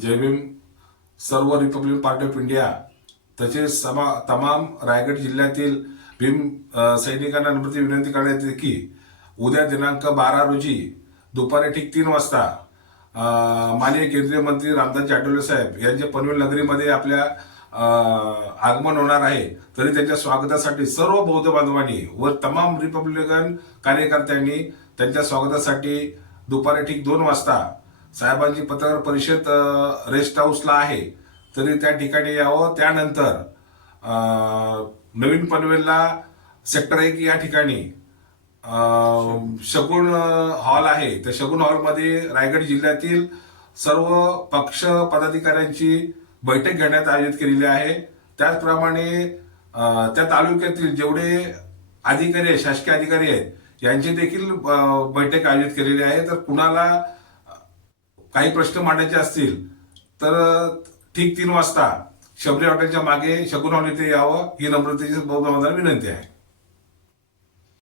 जय भीम. सर्व Republican party of India तसेच तमाम रायगड जिल्ह्यातील भीम सैनिकांना नम्र विनंती करण्यात येते की उद्या दिनांक 12 रोजी दुपारी ठीक 3 वाजता माननीय केंद्रीय मंत्री रामदास आठवले साहेब यांचे पनवेल नगरीमध्ये आपल्या आगमन होणार आहे. तरी त्यांच्या स्वागतासाठी सर्व बौद्ध बांधवांनी व तमाम रिपब्लिकन कार्यकर्त्यांनी त्यांच्या स्वागतासाठी दुपारी ठीक 2 वाजता साहेबांची पत्रकार परिषद रेस्ट हाऊसला आहे, तरी त्या ठिकाणी यावं. त्यानंतर नवीन पनवेलला सेक्टर 1 या ठिकाणी शगुन हॉल आहे. त्या शगुन हॉलमध्ये रायगड जिल्ह्यातील सर्व पक्ष पदाधिकाऱ्यांची बैठक घेण्यात आयोजित केलेली आहे. त्याचप्रमाणे त्या तालुक्यातील जेवढे अधिकारी आहेत, शासकीय अधिकारी आहेत, यांची देखील बैठक आयोजित केलेली आहे. तर कुणाला काही प्रश्न मांडायचे असतील तर ठीक 3 वाजता शबरी हॉटेलच्या मागे शगुन हॉल इथे यावं, ही नम्रतेची विनंती आहे.